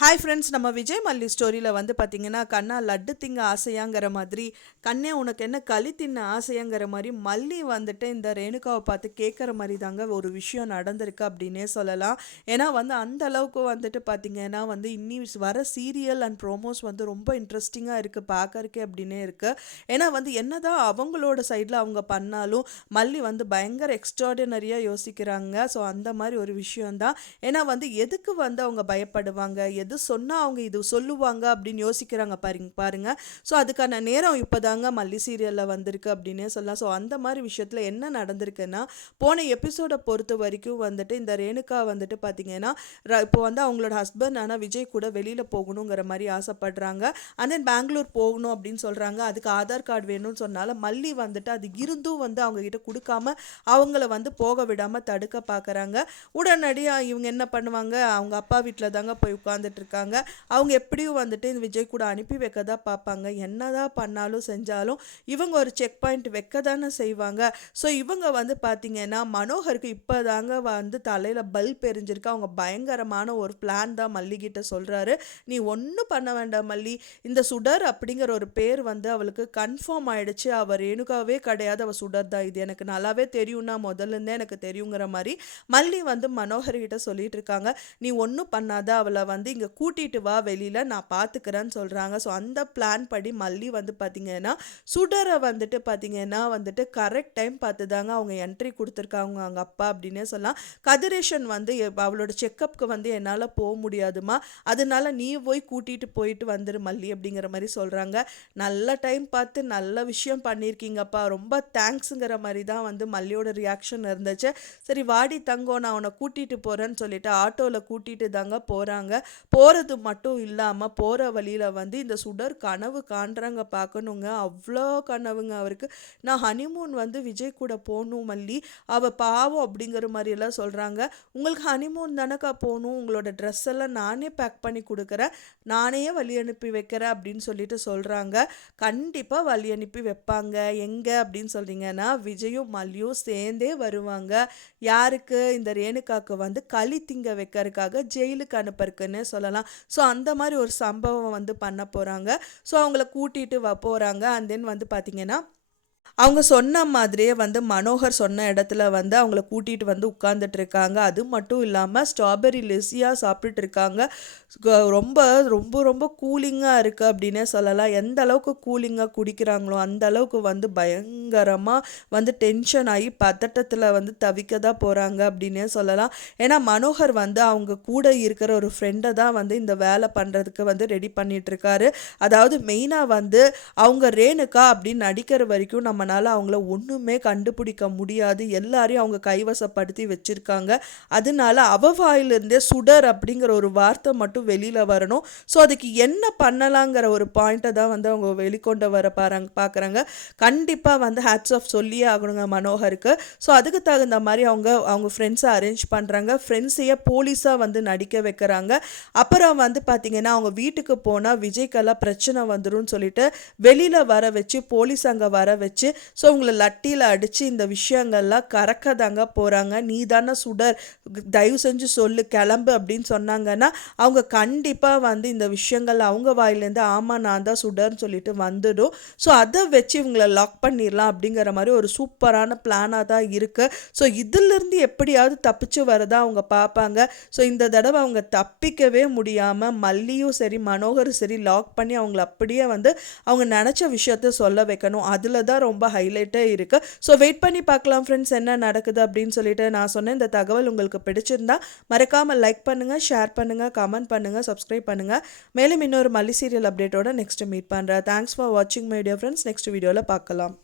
Hi friends, நம்ம விஜய் மல்லி ஸ்டோரியில் வந்து பார்த்தீங்கன்னா, கண்ணா லட்டு திங்க ஆசையாங்கிற மாதிரி, கண்ணே உனக்கு என்ன களி தின்ன ஆசையாங்கிற மாதிரி மல்லி வந்துட்டு இந்த ரேணுகாவை பார்த்து கேட்குற மாதிரி தாங்க ஒரு விஷயம் நடந்திருக்கு அப்படின்னே சொல்லலாம். ஏன்னா வந்து அந்த அளவுக்கு வந்துட்டு பார்த்தீங்கன்னா வந்து இன்னி வர சீரியல் அண்ட் ப்ரோமோஸ் வந்து ரொம்ப இன்ட்ரெஸ்டிங்காக இருக்குது பார்க்கறக்கே அப்படின்னே இருக்குது. ஏன்னா வந்து என்னதான் அவங்களோட சைடில் அவங்க பண்ணாலும் மல்லி வந்து பயங்கர எக்ஸ்ட்ராடினரியாக யோசிக்கிறாங்க. ஸோ அந்த மாதிரி ஒரு விஷயம்தான். ஏன்னா வந்து எதுக்கு வந்து அவங்க பயப்படுவாங்க, எது சொன்னால் அவங்க இது சொல்லுவாங்க அப்படின்னு யோசிக்கிறாங்க பாருங்க. ஸோ அதுக்கான நேரம் இப்போதாங்க மல்லி சீரியலில் வந்திருக்கு அப்படின்னே சொல்லலாம். ஸோ அந்த மாதிரி விஷயத்தில் என்ன நடந்திருக்குன்னா, போன எபிசோடை பொறுத்த வரைக்கும் வந்துட்டு இந்த ரேணுகா வந்துட்டு பார்த்தீங்கன்னா இப்போ வந்து அவங்களோட ஹஸ்பண்ட் ஆனால் விஜய் கூட வெளியில் போகணுங்கிற மாதிரி ஆசைப்படுறாங்க. அண்ட் தென் பெங்களூர் போகணும் அப்படின்னு சொல்கிறாங்க. அதுக்கு ஆதார் கார்டு வேணும்னு சொன்னாலும் மல்லி வந்துட்டு அது இருந்தும் வந்து அவங்க கிட்ட கொடுக்காம அவங்கள வந்து போக விடாமல் தடுக்க பார்க்குறாங்க. உடனடியாக இவங்க என்ன பண்ணுவாங்க, அவங்க அப்பா வீட்டில் தாங்க போய் உட்காந்துட்டு இருக்காங்க. அவங்க எப்படியும் வந்துட்டு இந்த விஜய் கூட அனுப்பி வைக்க தான் பார்ப்பாங்க. என்னதான் பண்ணாலும் செஞ்சாலும் இவங்க ஒரு செக் பாயிண்ட் வைக்க தானே செய்வாங்க. ஸோ இவங்க வந்து பார்த்தீங்கன்னா மனோகருக்கு இப்போ தாங்க வந்து தலையில் பல்ப் எரிஞ்சிருக்கு. அவங்க பயங்கரமான ஒரு பிளான் தான் மல்லிகிட்ட சொல்கிறாரு. நீ ஒன்றும் பண்ண வேண்டாம் மல்லி, இந்த சுடர் அப்படிங்கிற ஒரு பேர் வந்து அவளுக்கு கன்ஃபார்ம் ஆயிடுச்சு. அவள் ரேணுகாவே கிடையாது, அவள் சுடர் தான். இது எனக்கு நல்லாவே தெரியும்னா முதல்லேருந்தே எனக்கு தெரியுங்கிற மாதிரி மல்லி வந்து மனோகர்கிட்ட சொல்லிட்டு இருக்காங்க. நீ ஒன்றும் பண்ணாத, அவளை வந்து இங்கே கூட்டிகிட்டு வா வெளியில், நான் பார்த்துக்கிறேன்னு சொல்கிறாங்க. ஸோ அந்த பிளான் படி மல்லி வந்து பார்த்திங்கன்னா சுடரை வந்துட்டு பார்த்திங்கன்னா வந்துட்டு கரெக்ட் டைம் பார்த்து தாங்க அவங்க என்ட்ரி கொடுத்துருக்காங்க அவங்க அப்பா அப்படின்னே சொல்லலாம். கதிரேஷன் வந்து அவளோட செக்கப்புக்கு வந்து என்னால் போக முடியாதுமா, அதனால நீ போய் கூட்டிகிட்டு போயிட்டு வந்துரு மல்லி அப்படிங்கிற மாதிரி சொல்கிறாங்க. நல்ல டைம் பார்த்து நல்ல விஷயம் பண்ணியிருக்கீங்கப்பா, ரொம்ப தேங்க்ஸுங்கிற மாதிரி தான் வந்து மல்லியோட ரியாக்ஷன் இருந்துச்சு. சரி வாடி தங்கம், நான் உன்னை கூட்டிகிட்டு போகிறேன்னு சொல்லிட்டு ஆட்டோவில் கூட்டிகிட்டு தாங்க போகிறாங்க. போகிறது மட்டும் இல்லாமல் போகிற வழியில் வந்து இந்த சுடர் கனவு காண்றாங்க பார்க்கணுங்க. அவ்வளோ கனவுங்க அவருக்கு. நான் ஹனிமூன் வந்து விஜய் கூட போகணும் மல்லி, அவள் பாவம் அப்படிங்கிற மாதிரியெல்லாம் சொல்கிறாங்க. உங்களுக்கு ஹனிமூன் தானக்கா போகணும், உங்களோட ட்ரெஸ் எல்லாம் நானே பேக் பண்ணி கொடுக்குறேன், நானே வழி அனுப்பி வைக்கிறேன் அப்படின்னு சொல்லிட்டு சொல்கிறாங்க. கண்டிப்பாக வழி அனுப்பி வைப்பாங்க. எங்கே அப்படின்னு சொல்கிறீங்கன்னா விஜயும் மல்லியும் சேர்ந்தே வருவாங்க. யாருக்கு, இந்த ரேணுகாவுக்கு வந்து களி திங்க வைக்கிறதுக்காக ஜெயிலுக்கு அனுப்பறக்குன்னு சொல்லலாம். ஸோ அந்த மாதிரி ஒரு சம்பவம் வந்து பண்ண போகிறாங்க. ஸோ அவங்கள கூட்டிகிட்டு போகிறாங்க. அண்ட் தென் வந்து பார்த்திங்கன்னா அவங்க சொன்ன மாதிரியே வந்து மனோகர் சொன்ன இடத்துல வந்து அவங்கள கூட்டிகிட்டு வந்து உட்காந்துட்டு இருக்காங்க. அது மட்டும் இல்லாமல் ஸ்ட்ராபெரி லெஸ்ஸியாக சாப்பிட்டுட்டு இருக்காங்க. ரொம்ப ரொம்ப ரொம்ப கூலிங்காக இருக்குது அப்படின்னே சொல்லலாம். எந்த அளவுக்கு கூலிங்காக குடிக்கிறாங்களோ அந்த அளவுக்கு வந்து பயங்கரமாக வந்து டென்ஷன் ஆகி பதட்டத்தில் வந்து தவிக்க தான் போகிறாங்க அப்படின்னே சொல்லலாம். ஏன்னா மனோகர் வந்து அவங்க கூட இருக்கிற ஒரு ஃப்ரெண்டை தான் வந்து இந்த வேலை பண்ணுறதுக்கு வந்து ரெடி பண்ணிகிட்ருக்காரு. அதாவது மெயினாக வந்து அவங்க ரேணுகா அப்படின்னு நடிக்கிற வரைக்கும் நம்மளால் அவங்கள ஒன்றுமே கண்டுபிடிக்க முடியாது. எல்லாரையும் அவங்க கைவசப்படுத்தி வச்சுருக்காங்க. அதனால அவ வாயிலிருந்தே சுடர் அப்படிங்கிற ஒரு வார்த்தை மட்டும் வெளியில் வரணும். ஸோ அதுக்கு என்ன பண்ணலாங்கிற ஒரு பாயிண்ட்டை தான் வந்து அவங்க வெளிக்கொண்டு வர பார்க்குறாங்க. கண்டிப்பாக வந்து ஹேட்ஸ் ஆஃப் சொல்லியே ஆகணுங்க மனோகருக்கு. ஸோ அதுக்கு தகுந்த மாதிரி அவங்க ஃப்ரெண்ட்ஸை அரேஞ்ச் பண்ணுறாங்க. ஃப்ரெண்ட்ஸையே போலீஸாக வந்து நடிக்க வைக்கிறாங்க. அப்புறம் வந்து பார்த்திங்கன்னா அவங்க வீட்டுக்கு போனால் விஜய்க்கெல்லாம் பிரச்சனை வந்துடும் சொல்லிட்டு வெளியில் வர வச்சு போலீஸ் அங்கே வர வச்சு ஸோ உங்களை லட்டியில் அடித்து இந்த விஷயங்கள்லாம் கறக்க தாங்க போகிறாங்க. நீ தானே சுடர், தயவு செஞ்சு சொல்லு கிளம்பு அப்படின்னு சொன்னாங்கன்னா அவங்க கண்டிப்பாக வந்து இந்த விஷயங்கள் அவங்க வாயிலேருந்து ஆமாம் நான் தான் சுடர்னு சொல்லிட்டு வந்துடும். ஸோ அதை வச்சு இவங்களை லாக் பண்ணிடலாம் அப்படிங்கிற மாதிரி ஒரு சூப்பரான பிளானாக தான் இருக்குது. ஸோ இதிலிருந்து எப்படியாவது தப்பிச்சு வரதா அவங்க பார்ப்பாங்க. ஸோ இந்த தடவை அவங்க தப்பிக்கவே முடியாமல் மல்லியும் சரி மனோகரும் சரி லாக் பண்ணி அவங்கள அப்படியே வந்து அவங்க நினச்ச விஷயத்த சொல்ல வைக்கணும். அதில் தான் ரொம்ப ஹைலைட்டே இருக்குது. ஸோ வெயிட் பண்ணி பார்க்கலாம் ஃப்ரெண்ட்ஸ் என்ன நடக்குது அப்படின்னு சொல்லிட்டு. நான் சொன்ன இந்த தகவல் உங்களுக்கு பிடிச்சிருந்தா மறக்காமல் லைக் பண்ணுங்கள், ஷேர் பண்ணுங்கள், கமெண்ட் பண்ணுங்கள், சப்ஸ்கிரைப் பண்ணுங்கள். மேலும் இன்னொரு மல்லி சீரியல் அப்டேட்டோட நெக்ஸ்ட் மீட் பண்ணுறேன். தேங்க்ஸ் ஃபார் வாட்சிங் மை டியர் ஃப்ரெண்ட்ஸ். நெக்ஸ்ட் வீடியோவில் பார்க்கலாம்.